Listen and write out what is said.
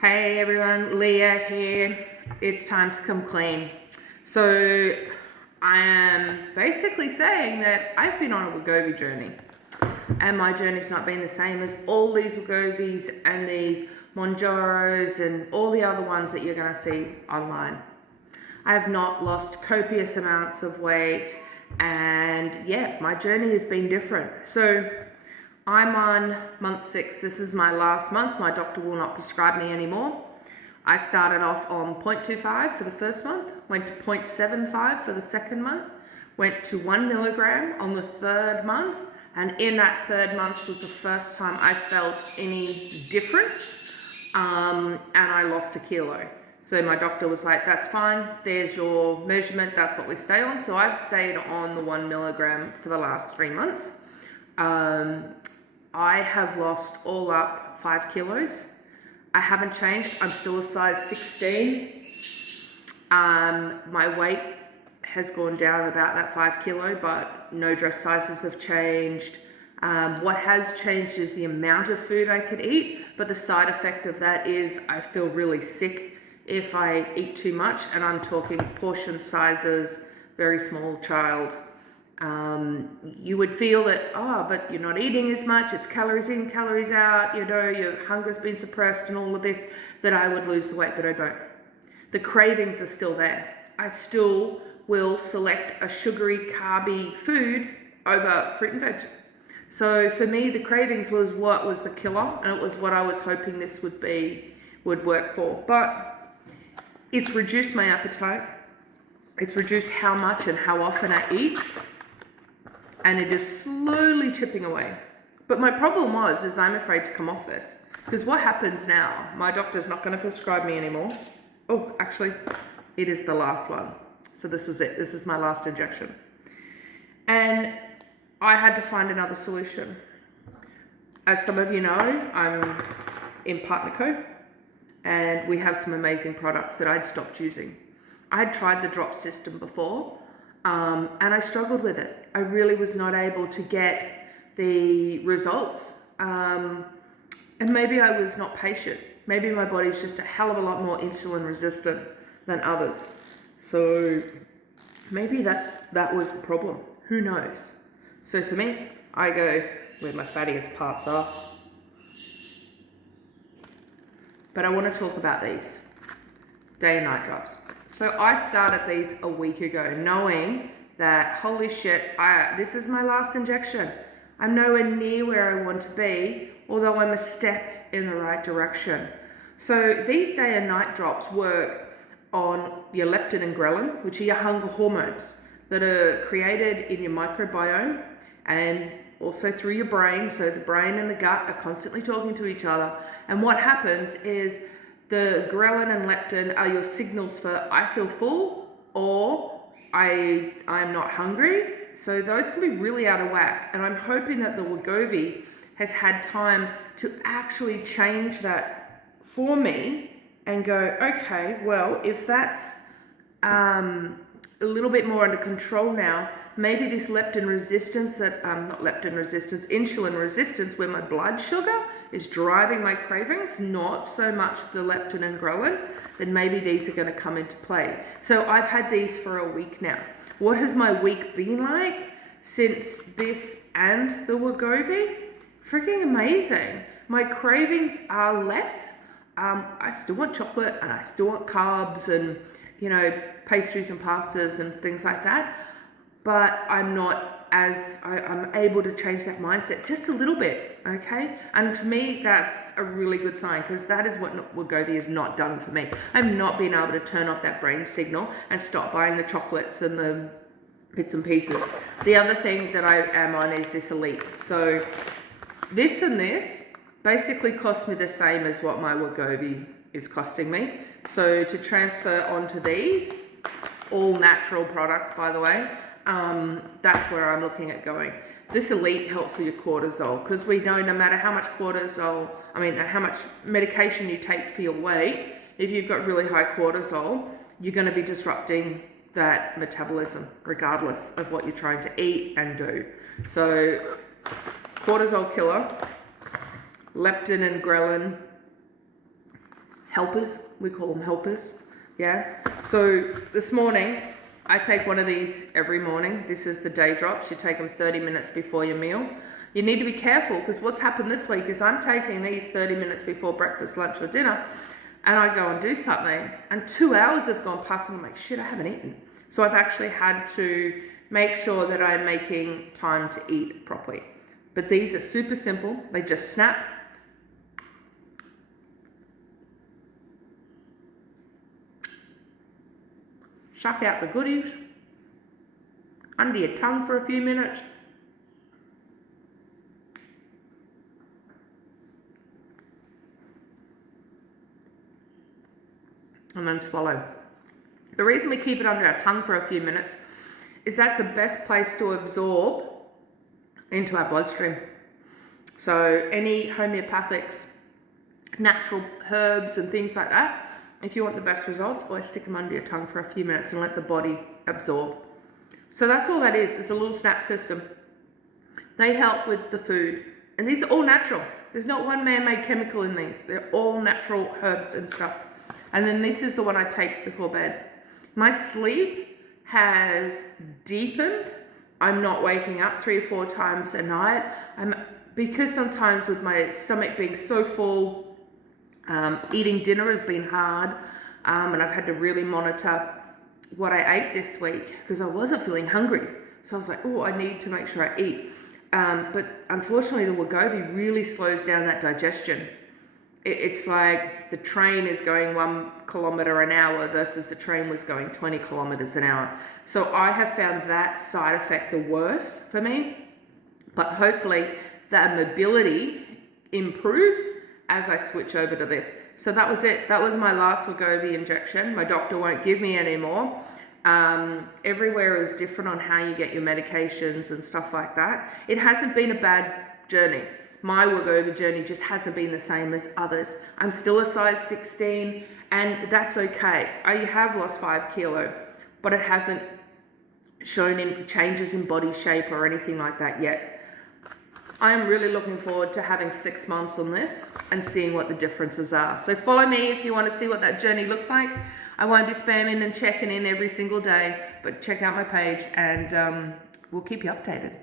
Hey everyone, Leah here. It's time to come clean. So I am basically saying that I've been on a Wegovy journey, and my journey's not been the same as all these Wegovys and these Monjoros and all the other ones that you're going to see online. I have not lost copious amounts of weight, and yeah, my journey has been different. So I'm on month 6. This is my last month. My doctor will not prescribe me anymore. I started off on 0.25 for the first month, went to 0.75 for the second month, went to 1 milligram on the third month, and in that third month was the first time I felt any difference, and I lost a kilo. So my doctor was like, that's fine, there's your measurement, that's what we stay on. So I've stayed on the 1 milligram for the last 3 months. I have lost all up 5 kilos. I haven't changed. I'm still a size 16. My weight has gone down about that 5 kilo, but no dress sizes have changed. What has changed is the amount of food I could eat, but the side effect of that is I feel really sick if I eat too much, and I'm talking portion sizes, very small child. You would feel that, but you're not eating as much, it's calories in, calories out, your hunger's been suppressed and all of this, that I would lose the weight, but I don't. The cravings are still there. I still will select a sugary, carby food over fruit and veg. So for me, the cravings was what was the killer, and it was what I was hoping this would work for. But it's reduced my appetite. It's reduced how much and how often I eat. And it is slowly chipping away. But my problem is I'm afraid to come off this. Because what happens now, my doctor's not going to prescribe me anymore. Oh, actually, it is the last one. So this is it. This is my last injection. And I had to find another solution. As some of you know, I'm in Partnerco, and we have some amazing products that I'd stopped using. I had tried the drop system before, and I struggled with it. I really was not able to get the results. And maybe I was not patient. Maybe my body's just a hell of a lot more insulin resistant than others. So maybe that was the problem. Who knows? So for me, I go where my fattiest parts are. But I want to talk about these day and night drops. So I started these a week ago, knowing that, holy shit, this is my last injection. I'm nowhere near where I want to be, although I'm a step in the right direction. So these day and night drops work on your leptin and ghrelin, which are your hunger hormones that are created in your microbiome and also through your brain. So the brain and the gut are constantly talking to each other. And what happens is the ghrelin and leptin are your signals for I feel full or I'm not hungry. So those can be really out of whack. And I'm hoping that the Wegovy has had time to actually change that for me and go, okay, well, if that's a little bit more under control now, maybe this leptin resistance insulin resistance, where my blood sugar is driving my cravings, not so much the leptin and ghrelin, then maybe these are going to come into play. So I've had these for a week now. What has my week been like since this and the Wegovy? Freaking amazing. My cravings are less. I still want chocolate and I still want carbs and, pastries and pastas and things like that. But I'm able to change that mindset just a little bit, okay? And to me, that's a really good sign, because that is what Wegovy has not done for me. I've not been able to turn off that brain signal and stop buying the chocolates and the bits and pieces. The other thing that I am on is this Elite. So this and this basically cost me the same as what my Wegovy is costing me. So to transfer onto these, all natural products, by the way, that's where I'm looking at going. This Elite helps with your cortisol, because we know no matter how much how much medication you take for your weight, if you've got really high cortisol, you're going to be disrupting that metabolism regardless of what you're trying to eat and do. So cortisol killer, leptin and ghrelin, helpers. We call them helpers. Yeah. So this morning, I take one of these every morning. This is the day drops. You take them 30 minutes before your meal. You need to be careful because what's happened this week is I'm taking these 30 minutes before breakfast, lunch or dinner, and I go and do something and 2 hours have gone past and I'm like, shit, I haven't eaten. So I've actually had to make sure that I'm making time to eat properly. But these are super simple. They just snap. Suck out the goodies. Under your tongue for a few minutes. And then swallow. The reason we keep it under our tongue for a few minutes is that's the best place to absorb into our bloodstream. So any homeopathics, natural herbs and things like that, if you want the best results, always stick them under your tongue for a few minutes and let the body absorb. So that's all that is. It's a little snap system. They help with the food. And these are all natural. There's not one man-made chemical in these. They're all natural herbs and stuff. And then this is the one I take before bed. My sleep has deepened. I'm not waking up 3 or 4 times a night. Because sometimes with my stomach being so full, eating dinner has been hard, and I've had to really monitor what I ate this week because I wasn't feeling hungry. So I was like, oh, I need to make sure I eat. But unfortunately, the Wegovy really slows down that digestion. It's like the train is going 1 kilometer an hour versus the train was going 20 kilometers an hour. So I have found that side effect the worst for me, but hopefully that mobility improves as I switch over to this. So that was it. That was my last Wegovy injection. My doctor won't give me any more. Everywhere is different on how you get your medications and stuff like that. It hasn't been a bad journey. My Wegovy journey just hasn't been the same as others. I'm still a size 16 and that's okay. I have lost 5 kilo, but it hasn't shown in changes in body shape or anything like that yet. I'm really looking forward to having 6 months on this and seeing what the differences are. So follow me if you want to see what that journey looks like. I won't be spamming and checking in every single day, but check out my page and we'll keep you updated.